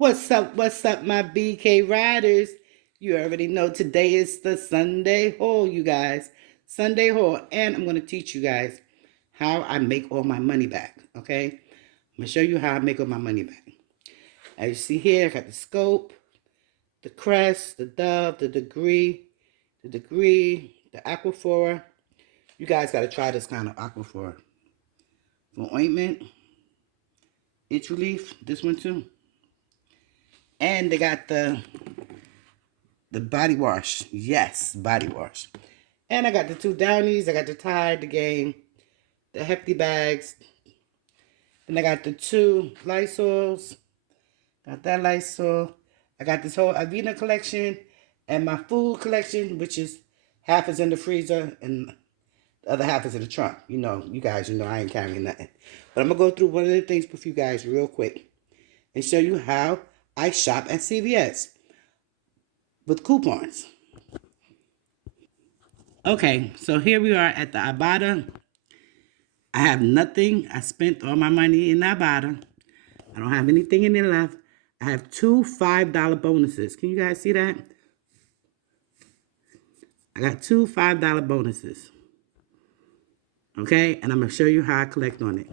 What's up, my BK Riders? You already know today is the Sunday haul, you guys. Sunday haul. And I'm going to teach you guys how I make all my money back, okay? I'm going to show you how I make all my money back. As you see here, I got the scope, the crest, the dove, the aquaphor. You guys got to try this kind of aquaphor. For ointment, itch relief, this one too. And they got the body wash. Yes, body wash. And I got the 2 Downies. I got the Tide, the Game, the Hefty bags. Then I got the 2 Lysols. Got that Lysol. I got this whole Avena collection and my food collection, which is half is in the freezer and the other half is in the trunk. You know, you guys, I ain't carrying nothing. But I'm going to go through one of the things with you guys real quick and show you how I shop at CVS with coupons. Okay, so here we are at the Ibotta. I have nothing. I spent all my money in Ibotta. I don't have anything in there left. I have 2 $5 bonuses. Can you guys see that? I got 2 $5 bonuses. Okay, and I'm going to show you how I collect on it.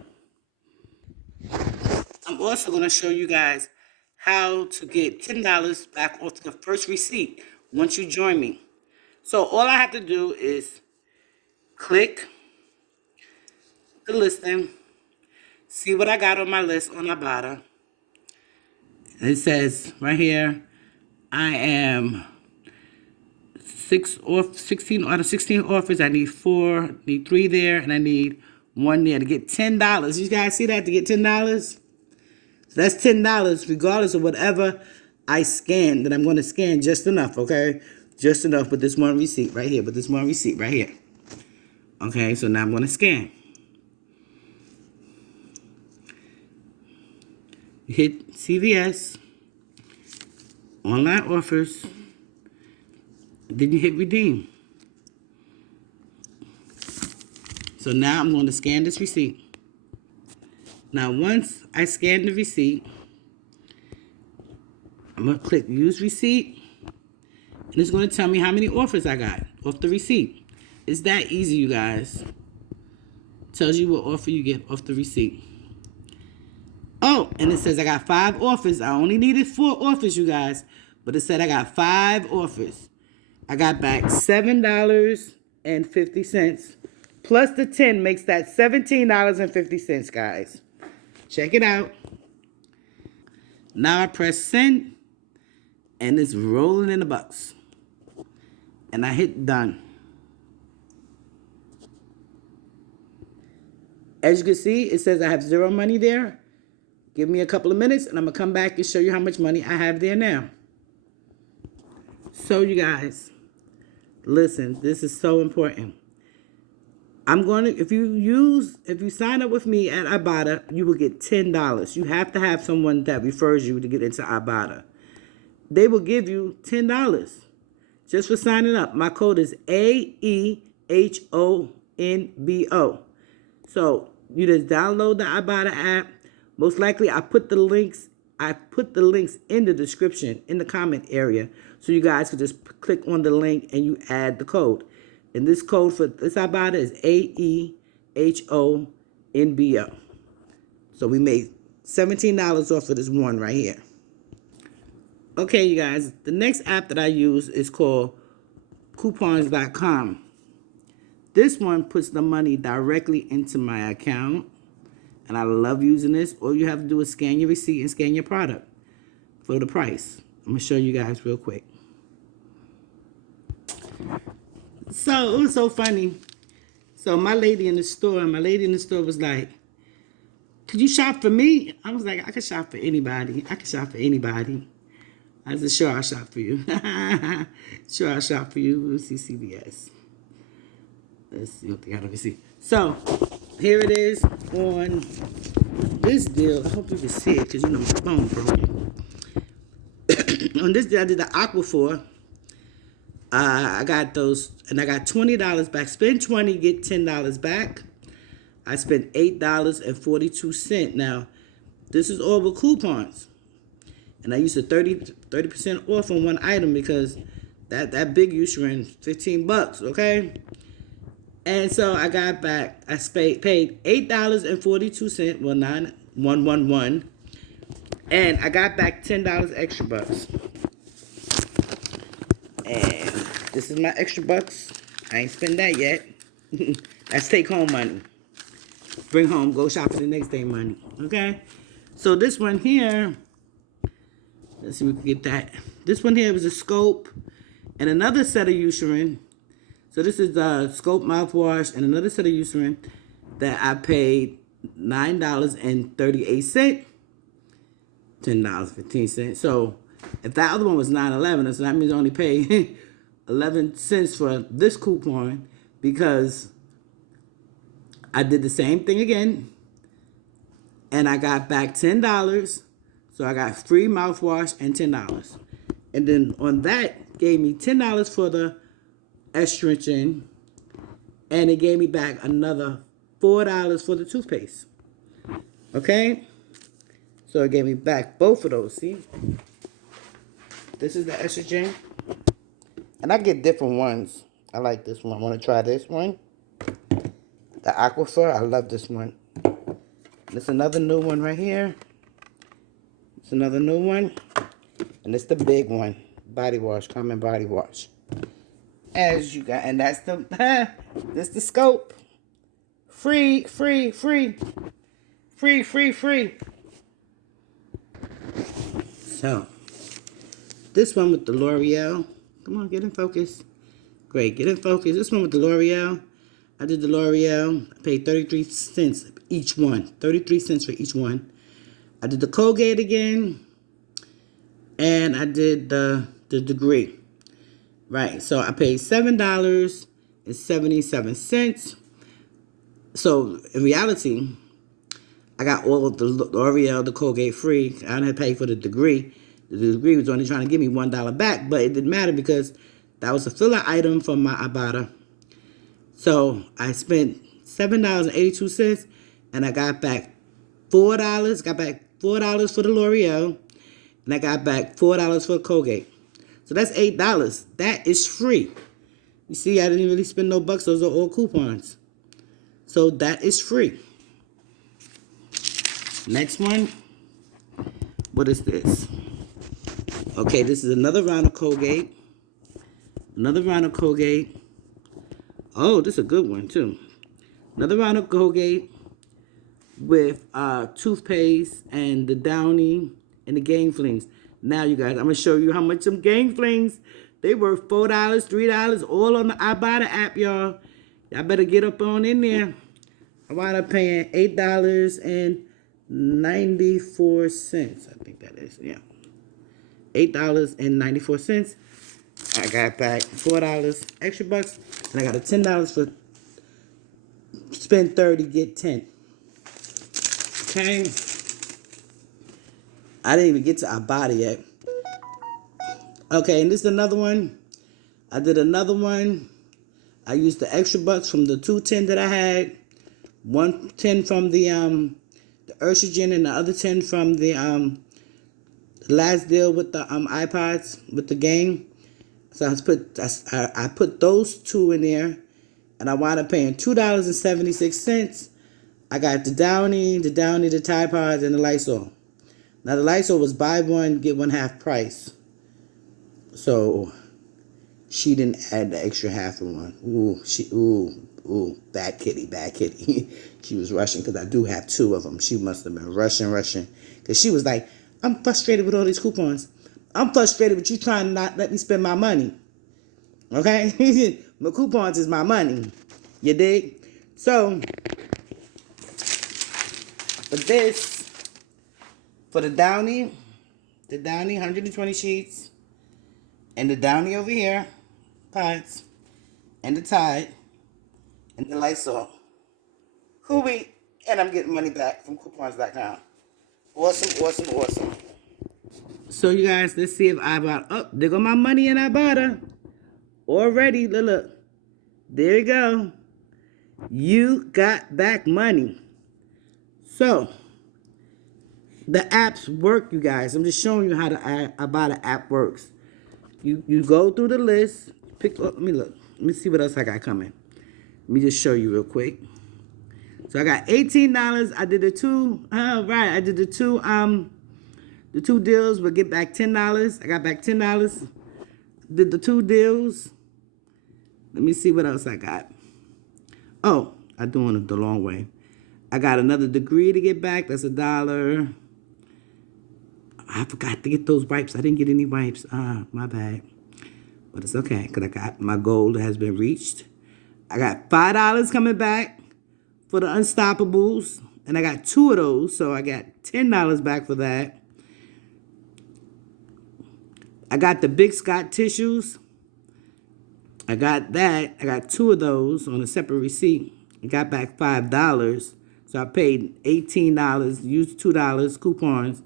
I'm also going to show you guys how to get $10 back off the first receipt once you join me. So all I have to do is click the listing, see what I got on my list on Ibotta. It says right here, I am 16 out of 16 offers. I need 3 there, and I need 1 there to get $10. You guys see that? To get $10? So that's $10 regardless of whatever I scan, that I'm going to scan just enough, okay? Just enough with this one receipt right here, Okay, so now I'm going to scan. Hit CVS, online offers, then you hit redeem. So now I'm going to scan this receipt. Now once I scan the receipt, I'm going to click use receipt, and it's going to tell me how many offers I got off the receipt. It's that easy, you guys. Tells you what offer you get off the receipt. Oh, and it says I got 5 offers. I only needed 4 offers, you guys. But it said I got 5 offers. I got back $7.50. Plus the 10 makes that $17.50, guys. Check it out. Now I press send, and it's rolling in the bucks. And I hit done. As you can see, it says I have 0 money there. Give me a couple of minutes, and I'm going to come back and show you how much money I have there now. So, you guys, listen, this is so important. If you sign up with me at Ibotta, you will get $10. You have to have someone that refers you to get into Ibotta. They will give you $10 just for signing up. My code is AEHONBO. So you just download the Ibotta app. Most likely, I put the links in the description, in the comment area, so you guys can just click on the link and you add the code. And this code for this Ibotta is AEHONBO. So we made $17 off of this one right here. Okay, you guys, the next app that I use is called coupons.com. This one puts the money directly into my account. And I love using this. All you have to do is scan your receipt and scan your product for the price. I'm going to show you guys real quick. So, it was so funny. So, my lady in the store was like, could you shop for me? I was like, I can shop for anybody. I said, sure, I'll shop for you. Sure, I'll shop for you. We'll see CVS. Let's see what they got on receipt. So, here it is on this deal. I hope you can see it because my phone broken. On this deal, I did the Aquaphor. I got those, and I got $20 back. Spend $20, get $10 back. I spent $8.42. Now, this is all with coupons. And I used to 30% off on one item because that big Eucerin, $15, okay? And so I got back, I paid $8.42, well, 9111, and I got back $10 extra bucks. And this is my extra bucks. I ain't spent that yet. That's take home money. Bring home, go shop for the next day money, okay? So this one here, let's see if we can get that. This one here was a Scope and another set of Eucerin. So this is the Scope mouthwash and another set of Eucerin that I paid $9.38, $10.15. So if that other one was $9.11, so that means I only pay 11 cents for this coupon because I did the same thing again and I got back $10. So I got free mouthwash and $10. And then on that, gave me $10 for the estrogen, and it gave me back another $4 for the toothpaste. Okay? So it gave me back both of those, see? This is the estrogen. And I get different ones. I like this one. I want to try this one. The Aquaphor. I love this one. There's another new one right here. It's another new one. And it's the big one. Body wash. Common body wash. As you got. And that's the that's the Scope. Free, free, free. Free, free, free. So this one with the L'Oreal. Come on, get in focus. Great, get in focus. This one with the L'Oreal. I did the L'Oreal. I paid 33 cents each one. 33 cents for each one. I did the Colgate again. And I did the Degree. Right, so I paid $7.77. So in reality, I got all of the L'Oreal, the Colgate free. I didn't have to pay for the Degree. The Degree was only trying to give me $1 back, but it didn't matter because that was a filler item from my Ibotta. So I spent $7.82, and I got back $4. Got back $4 for the L'Oreal, and I got back $4 for Colgate. So that's $8. That is free. You see, I didn't really spend no bucks. Those are all coupons. So that is free. Next one. What is this? Okay, this is another round of Colgate. Another round of Colgate. Oh, this is a good one, too. Another round of Colgate with toothpaste and the Downy and the Gang Flings. Now, you guys, I'm going to show you how much some Gang Flings, they were $4, $3, all on the Ibotta app, y'all. Y'all better get up on in there. I wound up paying $8.94. I think that is, yeah. $8.94. I got back $4 extra bucks, and I got a $10 for spend 30, get 10. Okay. I didn't even get to Ibotta yet. Okay, and this is another one. I did another one. I used the extra bucks from the 210 that I had. 110 from the Estrogen and the other 10 from the last deal with the iPods with the gang. So I put those two in there, and I wound up paying $2.76. I got the Downy, the Tide Pods, and the Lysol. Now the Lysol was buy one get one half price, so she didn't add the extra half of one. Ooh, bad kitty. She was rushing because I do have two of them. She must have been rushing because she was like, I'm frustrated with all these coupons. I'm frustrated with you trying to not let me spend my money. Okay? My coupons is my money. You dig? So, for the Downy 120 sheets, and the Downy over here, pods, and the Tide, and the Lysol. Hooey, and I'm getting money back from coupons.com. Awesome. So you guys, let's see if Ibotta. Oh, there go my money in Ibotta. Already, look. There you go. You got back money. So, The apps work, you guys. I'm just showing you how the app works. You go through the list. Let me look. Let me see what else I got coming. Let me just show you real quick. So I got $18. I did the two. Right. I did the two deals, but get back $10. I got back $10. Did the two deals. Let me see what else I got. Oh, I'm doing it the long way. I got another degree to get back. That's $1. I forgot to get those wipes. I didn't get any wipes. My bad. But it's okay, because I got my goal has been reached. I got $5 coming back for the Unstoppables. And I got 2 of those, so I got $10 back for that. I got the Big Scott tissues. I got that. I got 2 of those on a separate receipt. I got back $5. So I paid $18, used $2 coupons,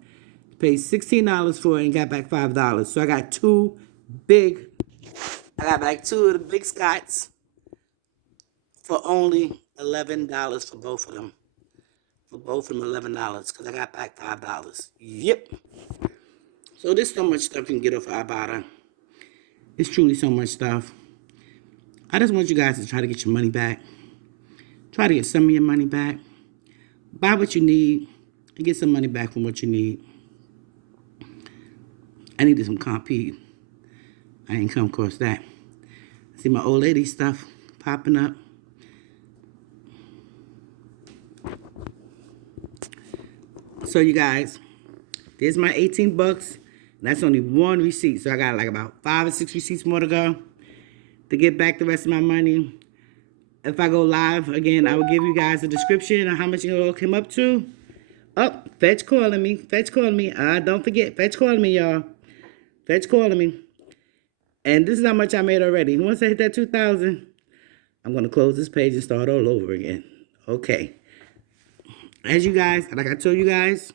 paid $16 for it and got back $5. So I got I got back 2 of the Big Scotts for only $11 for both of them. For both of them, $11, because I got back $5. Yep. So there's so much stuff you can get off Ibotta. It's truly so much stuff. I just want you guys to try to get your money back. Try to get some of your money back. Buy what you need and get some money back from what you need. I needed some Compeed. I ain't come across that. See my old lady stuff popping up. So you guys, there's my 18 bucks. That's only one receipt. So I got like about 5 or 6 receipts more to go to get back the rest of my money. If I go live again, I will give you guys a description of how much it all came up to. Oh, Fetch calling me. Fetch calling me. Don't forget, Fetch calling me, y'all. Fetch calling me. And this is how much I made already. Once I hit that 2,000, I'm going to close this page and start all over again. Okay. As you guys, like I told you guys,